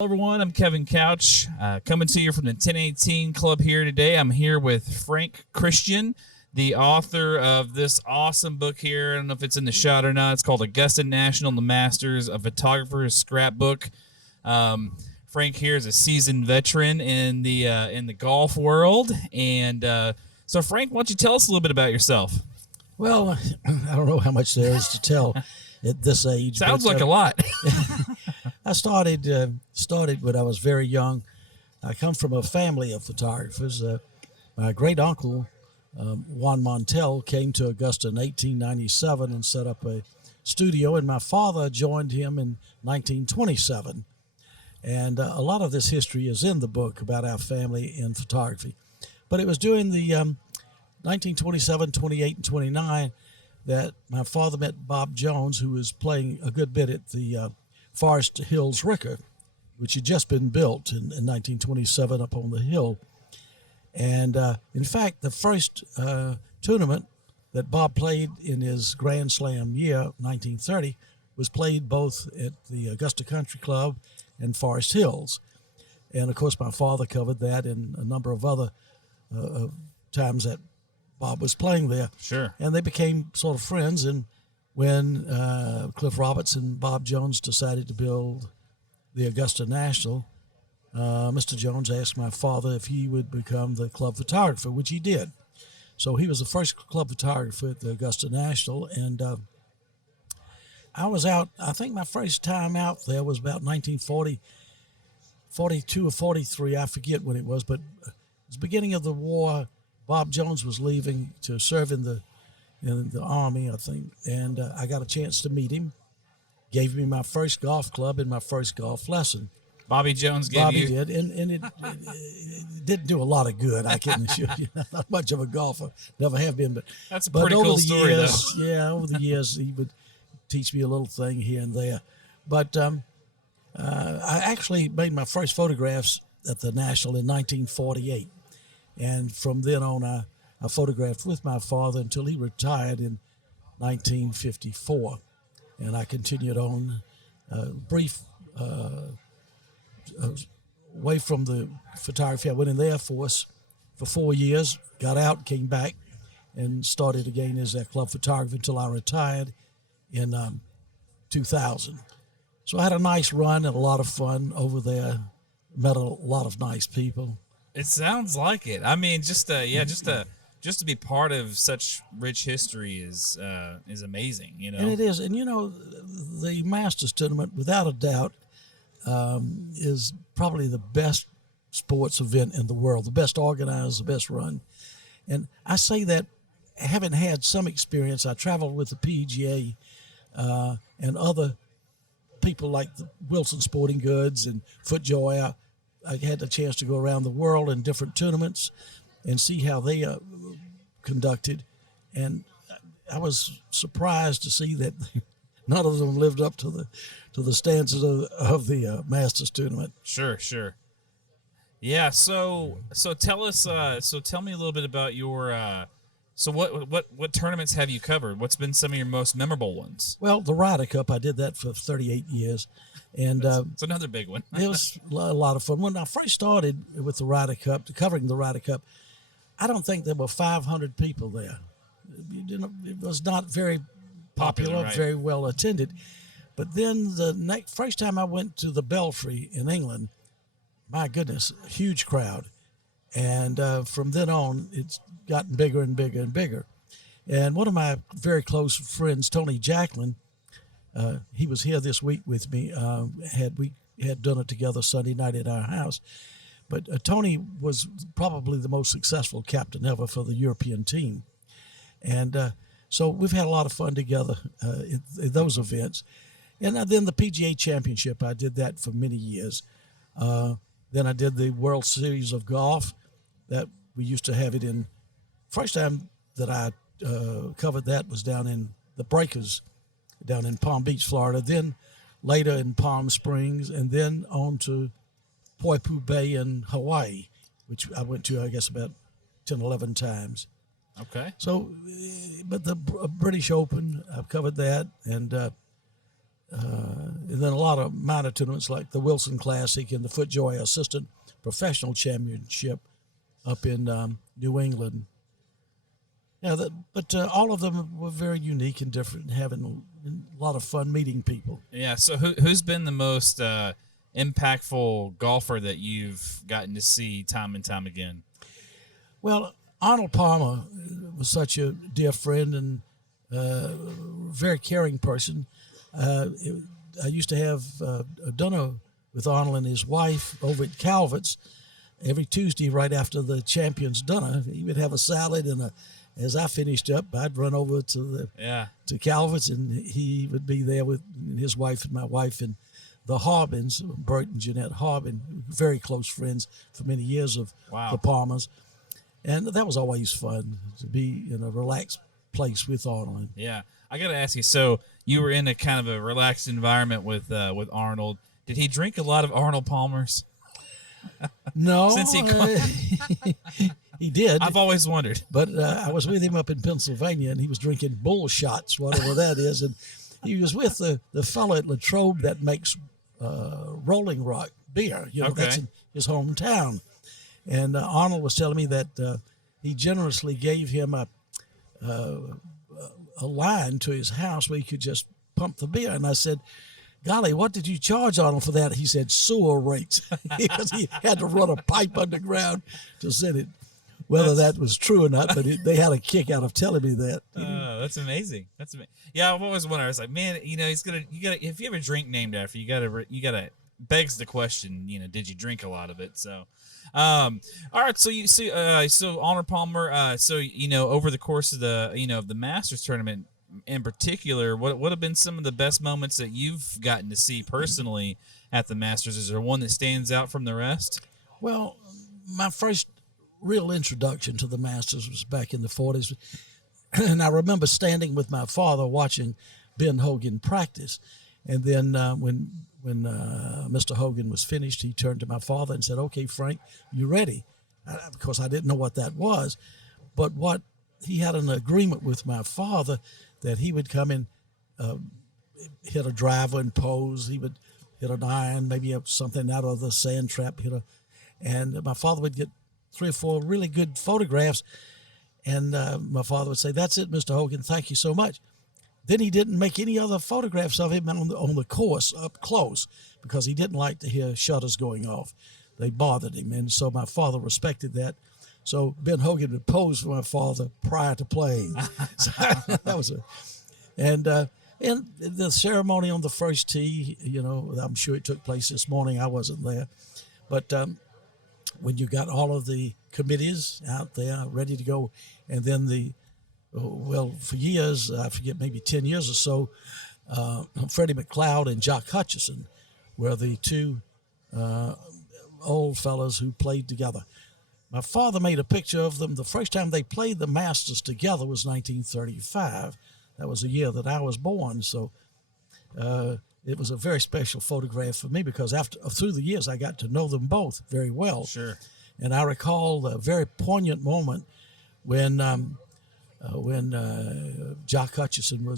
Everyone, I'm Kevin Couch, coming to you from the 1018 Club here today. I'm here with Frank Christian, the author of this awesome book here. I don't know if it's in the shot or not. It's called Augusta National, The Masters, a Photographer's Scrapbook. Frank here is a seasoned veteran in the golf world. And so, Frank, why don't you tell us a little bit about yourself? Well, I don't know how much there is to tell at this age. Sounds like a lot. I started when I was very young. I come from a family of photographers. My great uncle, Juan Montel, came to Augusta in 1897 and set up a studio, and my father joined him in 1927. And a lot of this history is in the book about our family in photography. But it was during the 1927, 28, and 29 that my father met Bob Jones, who was playing a good bit at the Forest Hills Ricker, which had just been built in 1927 up on the hill. And in fact, the first tournament that Bob played in his Grand Slam year, 1930, was played both at the Augusta Country Club and Forest Hills. And of course, my father covered that and a number of other times that Bob was playing there. Sure. And they became sort of friends. And when Cliff Roberts and Bob Jones decided to build the Augusta National, Mr. Jones asked my father if he would become the club photographer, which he did. So he was the first club photographer at the Augusta National. And I was out, I think my first time out there was about 1940, 42 or 43, I forget when it was, but it was the beginning of the war. Bob Jones was leaving to serve in the Army, I think, and I got a chance to meet him. Gave me my first golf club and my first golf lesson. Bobby Jones gave Bobby you... did, and it didn't do a lot of good, I can assure you. Not much of a golfer, never have been. That's a pretty cool story, years, though. Yeah, over the years, he would teach me a little thing here and there. But I actually made my first photographs at the National in 1948. And from then on, I photographed with my father until he retired in 1954. And I continued on brief away from the photography. I went in the Air Force for 4 years, got out, came back, and started again as a club photographer until I retired in 2000. So I had a nice run and a lot of fun over there, met a lot of nice people. It sounds like it. I mean, just to be part of such rich history is amazing, you know. And it is, and you know, the Masters tournament, without a doubt, is probably the best sports event in the world, the best organized, the best run. And I say that having had some experience. I traveled with the PGA and other people like the Wilson Sporting Goods and FootJoy. I had the chance to go around the world in different tournaments and see how they conducted. And I was surprised to see that none of them lived up to the standards of the Masters tournament. Sure. Yeah. So tell us. So tell me a little bit about your. So what tournaments have you covered? What's been some of your most memorable ones? Well, the Ryder Cup, I did that for 38 years. And it's another big one. It was a lot of fun. When I first started with the Ryder Cup, covering the Ryder Cup, I don't think there were 500 people there. It was not very popular, right? Very well attended. But then the first time I went to the Belfry in England, my goodness, a huge crowd. And from then on, it's gotten bigger and bigger and bigger. And one of my very close friends, Tony Jacklin, he was here this week with me. We had dinner together Sunday night at our house. But Tony was probably the most successful captain ever for the European team. And so we've had a lot of fun together in those events. And then the PGA Championship, I did that for many years. Then I did the World Series of Golf that we used to have it in. First time that I covered that was down in the Breakers, down in Palm Beach, Florida. Then later in Palm Springs, and then on to Poipu Bay in Hawaii, which I went to, I guess, about 10, 11 times. Okay. So, but the British Open, I've covered that, and and then a lot of minor tournaments like the Wilson Classic and the FootJoy Assistant Professional Championship up in New England. Yeah, but all of them were very unique and different, and having a lot of fun meeting people. Yeah. So who's been the most impactful golfer that you've gotten to see time and time again? Well, Arnold Palmer was such a dear friend and very caring person. I used to have a dinner with Arnold and his wife over at Calvert's every Tuesday right after the champions dinner. He would have a salad, and as I finished up, I'd run over to Calvert's, and he would be there with his wife and my wife and the Harbins, Bert and Jeanette Harbin, very close friends for many years of the Palmers. And that was always fun to be in a relaxed place with Arnold. Yeah. I got to ask you, so you were in a kind of a relaxed environment with Arnold. Did he drink a lot of Arnold Palmers? No. Since he did. I've always wondered. But I was with him up in Pennsylvania, and he was drinking bull shots, whatever that is. And he was with the fellow at Latrobe that makes Rolling Rock beer. That's in his hometown. And Arnold was telling me that he generously gave him a line to his house where he could just pump the beer. And I said, golly, what did you charge Arnold for that? He said, sewer rates, because he had to run a pipe underground to send it. Whether that was true or not, but they had a kick out of telling me that. Oh, that's amazing. That's amazing. Yeah, I've always wondered. I was like, man, you gotta, if you have a drink named after you, gotta begs the question, did you drink a lot of it? So, all right. So you see, so Arnold Palmer, over the course of the Masters tournament in particular, what have been some of the best moments that you've gotten to see personally at the Masters? Is there one that stands out from the rest? Well, my first real introduction to the Masters was back in the 40s. And I remember standing with my father watching Ben Hogan practice. And then when Mr. Hogan was finished, he turned to my father and said, okay, Frank, you ready? Of course, I didn't know what that was. But he had an agreement with my father that he would come and hit a driver and pose. He would hit an iron, maybe something out of the sand trap, and my father would get 3 or 4 really good photographs. And my father would say, that's it, Mr. Hogan, thank you so much. Then he didn't make any other photographs of him on the course up close because he didn't like to hear shutters going off. They bothered him. And so my father respected that. So Ben Hogan would pose for my father prior to playing. So that was and the ceremony on the first tee, I'm sure it took place this morning. I wasn't there. But when you got all of the committees out there ready to go, and then for years, I forget, maybe 10 years or so, Freddie McLeod and Jock Hutchison were the two old fellas who played together. My father made a picture of them. The first time they played the Masters together was 1935. That was the year that I was born. So it was a very special photograph for me because through the years, I got to know them both very well. Sure. And I recall a very poignant moment when Jock Hutchison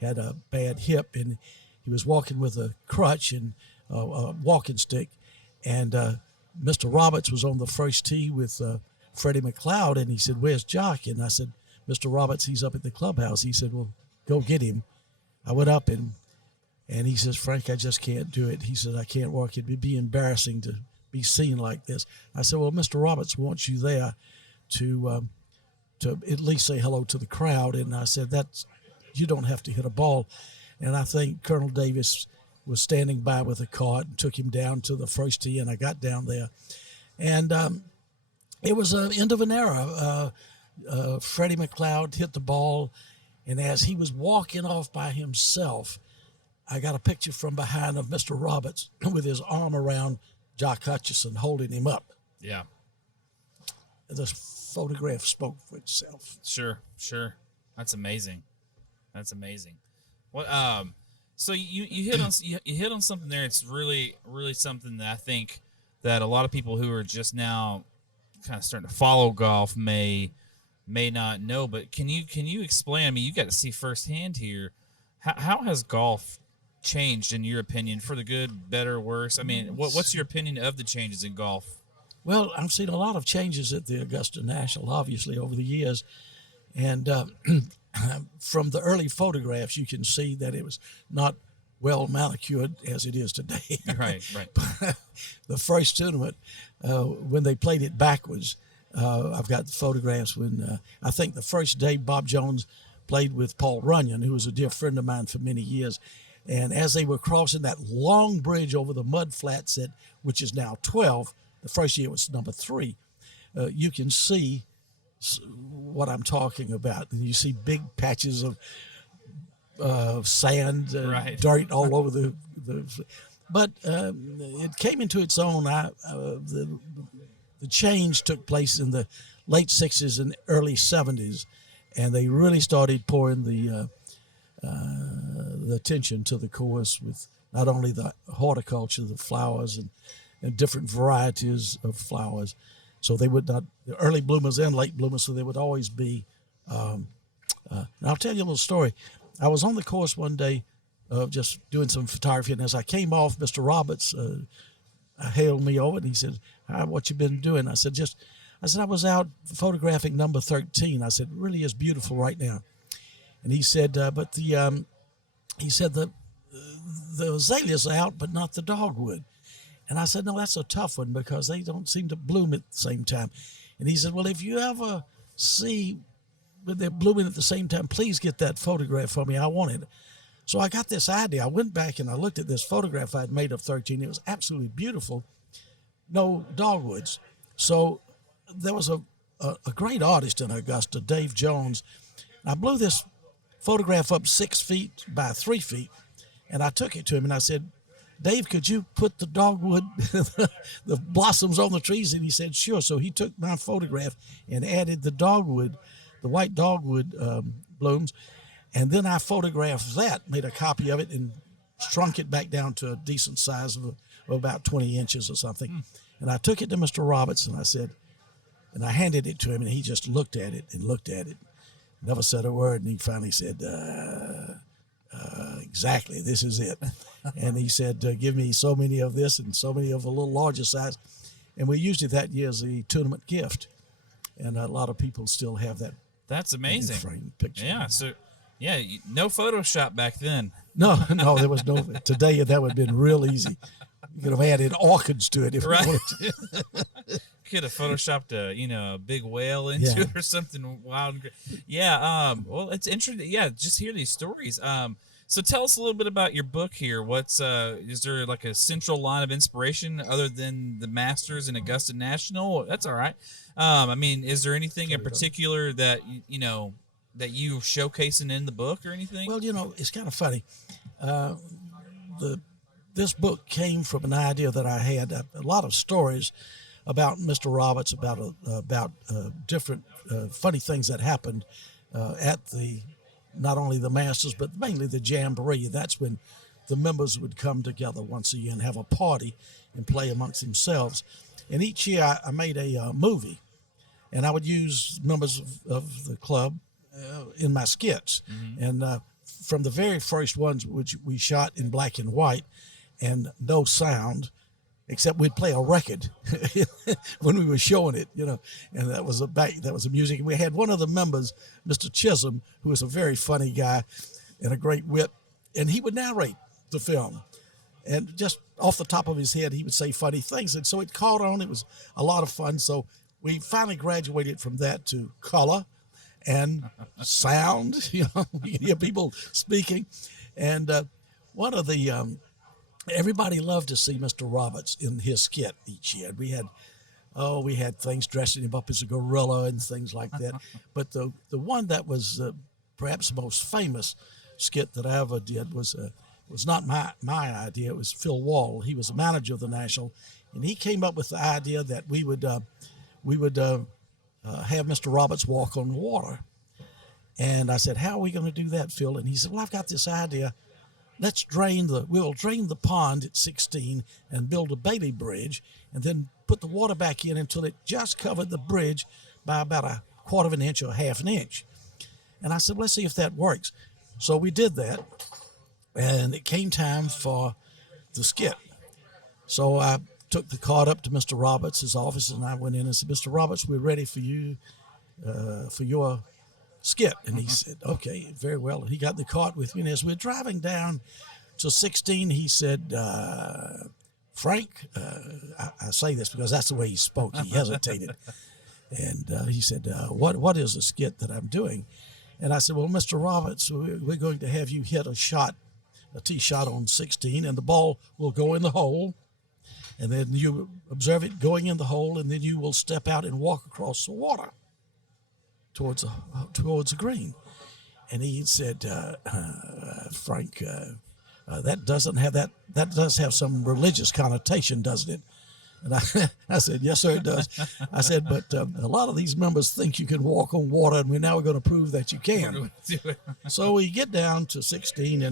had a bad hip and he was walking with a crutch and a walking stick, and Mr. Roberts was on the first tee with Freddie McLeod, and he said, "Where's Jock?" And I said, "Mr. Roberts, he's up at the clubhouse." He said, "Well, go get him." I went up and he says, "Frank, I just can't do it." He said, "I can't walk. It'd be embarrassing to be seen like this." I said, "Well, Mr. Roberts wants you there to at least say hello to the crowd." And I said, you don't have to hit a ball. And I think Colonel Davis was standing by with a cart and took him down to the first tee, and I got down there. And it was an end of an era. Freddie McLeod hit the ball, and as he was walking off by himself, I got a picture from behind of Mr. Roberts with his arm around Jock Hutchison holding him up. Yeah. The photograph spoke for itself. Sure. That's amazing. What so you hit on something there. It's really something that I think that a lot of people who are just now kind of starting to follow golf may not know. But can you explain? I mean, you got to see firsthand here. How has golf changed in your opinion for the good, better, worse? I mean, what's your opinion of the changes in golf? Well, I've seen a lot of changes at the Augusta National, obviously, over the years. And from the early photographs, you can see that it was not well manicured as it is today. Right. The first tournament, when they played it backwards, I've got the photographs when I think the first day Bob Jones played with Paul Runyon, who was a dear friend of mine for many years. And as they were crossing that long bridge over the mud flats, which is now 12, the first year was number 3, you can see what I'm talking about. And you see big patches of sand, dirt all over the but it came into its own. The change took place in the late 60s and early 70s, and they really started pouring the attention to the course with not only the horticulture, the flowers, and different varieties of flowers. So they would not, the early bloomers and late bloomers, so there would always be. And I'll tell you a little story. I was on the course one day just doing some photography, and as I came off, Mr. Roberts hailed me over, and he said, "Hi, what you been doing?" I said, I was out photographing number 13. I said, "It really is beautiful right now." And he said, the azaleas are out, but not the dogwood. And I said, "No, that's a tough one because they don't seem to bloom at the same time." And he said, "Well, if you ever see when they're blooming at the same time, please get that photograph for me. I want it." So I got this idea. I went back and I looked at this photograph I'd made of 13. It was absolutely beautiful. No dogwoods. So there was a great artist in Augusta, Dave Jones. I blew this photograph up 6 feet by 3 feet, and I took it to him and I said, "Dave, could you put the dogwood, the blossoms on the trees?" And he said, "Sure." So he took my photograph and added the dogwood, the white dogwood blooms. And then I photographed that, made a copy of it, and shrunk it back down to a decent size of about 20 inches or something. And I took it to Mr. Roberts, and I said, and I handed it to him, and he just looked at it, never said a word. And he finally said, "Exactly, this is it." And he said, "Give me so many of this and so many of a little larger size." And we used it that year as a tournament gift. And a lot of people still have that. That's amazing. Frame picture. Yeah. So, yeah, no Photoshop back then. No, there was no. Today that would have been real easy. You could have added orchids to it if you wanted to. Could have photoshopped a big whale into it or something wild. Yeah. Well, it's interesting. Yeah, just hear these stories. So tell us a little bit about your book here. What's is there like a central line of inspiration other than the Masters and Augusta National? That's all right. I mean, is there anything in particular that that you showcasing in the book or anything? Well, it's kind of funny. This book came from an idea that I had. A lot of stories about Mr. Roberts, about different funny things that happened at not only the Masters, but mainly the Jamboree. That's when the members would come together once a year and have a party and play amongst themselves. And each year I made a movie, and I would use members of the club in my skits. Mm-hmm. And from the very first ones, which we shot in black and white and no sound, except we'd play a record when we were showing it, and that was a music. And we had one of the members, Mr. Chisholm, who was a very funny guy and a great wit, and he would narrate the film. And just off the top of his head, he would say funny things. And so it caught on. It was a lot of fun. So we finally graduated from that to color and sound. You could hear people speaking. And one of the everybody loved to see Mr. Roberts in his skit each year. We had things dressing him up as a gorilla and things like that. But the one that was perhaps the most famous skit that I ever did was not my idea. It was Phil Wall. He was the manager of the National, and he came up with the idea that we would have Mr. Roberts walk on water. And I said, "How are we going to do that, Phil?" And he said, "Well, I've got this idea. We'll drain the pond at 16 and build a Bailey bridge and then put the water back in until it just covered the bridge by about a quarter of an inch or half an inch." And I said, "Let's see if that works." So we did that. and it came time for the skit. So I took the card up to Mr. Roberts' office, and I went in and said, "Mr. Roberts, we're ready for you for your skit." And he said, "Okay, very well." And he got the card with me, and as we're driving down to 16, he said, "Frank," I say this because that's the way he spoke. He hesitated, and he said, "What is the skit that I'm doing?" And I said, "Well, Mr. Roberts, we're going to have you hit a tee shot on 16, and the ball will go in the hole, and then you observe it going in the hole, and then you will step out and walk across the water towards the green." And he said, "Frank, that doesn't have that does have some religious connotation, doesn't it?" And I said, "Yes, sir, it does." I said, "But a lot of these members think you can walk on water, and we're now going to prove that you can." So we get down to 16,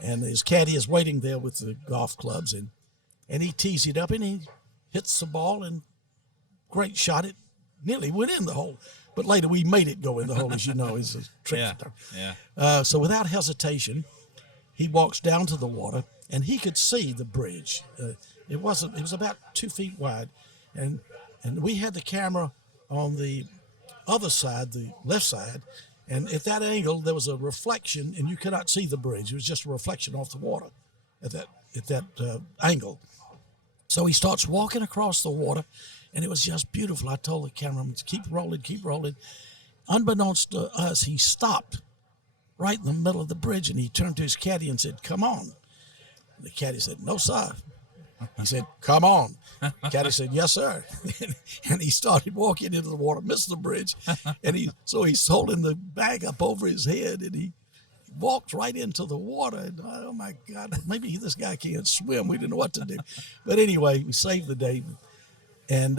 and his caddy is waiting there with the golf clubs, and he tees it up, and he hits the ball, and great shot. It nearly went in the hole. But later we made it go in the hole, as you know. It's a trick. So without hesitation, he walks down to the water, and he could see the bridge. It was about 2 feet wide, and we had the camera on the other side, the left side, and at that angle there was a reflection, and you could not see the bridge. It was just a reflection off the water at that angle. So he starts walking across the water, and it was just beautiful. I told the cameraman to keep rolling, keep rolling. Unbeknownst to us, he stopped right in the middle of the bridge, and he turned to his caddy and said, "Come on." And the caddy said, "No, sir." He said, "Come on." The caddy said, "Yes, sir." And he started walking into the water, missed the bridge, and he's holding the bag up over his head, and he walked right into the water. And oh my God, maybe this guy can't swim. We didn't know what to do. But anyway, we saved the day. And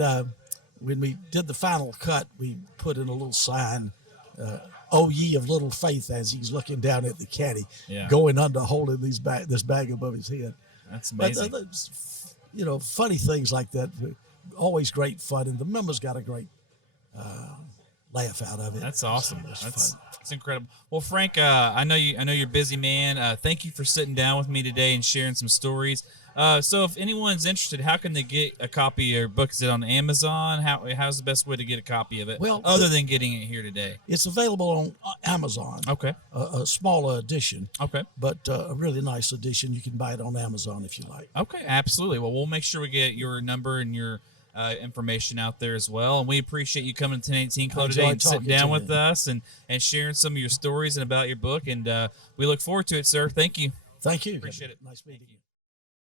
when we did the final cut, we put in a little sign, "O ye of little faith," as he's looking down at the caddy, going under, holding this bag above his head. That's amazing. But, funny things like that, always great fun. And the members got a great laugh out of it. That's awesome. So That's fun. incredible. Well, Frank, I know you're a busy man. Thank you for sitting down with me today and sharing some stories. So if anyone's interested, how can they get a copy of your book? Is it on Amazon? How's the best way to get a copy of it? Well, other than getting it here today. It's available on Amazon. Okay. A smaller edition. Okay. But a really nice edition. You can buy it on Amazon if you like. Okay, absolutely. Well, we'll make sure we get your number and your information out there as well. And we appreciate you coming to 1018 Club today and sitting down with us and sharing some of your stories and about your book. And we look forward to it, sir. Thank you. Thank you. Appreciate it. Nice meeting you.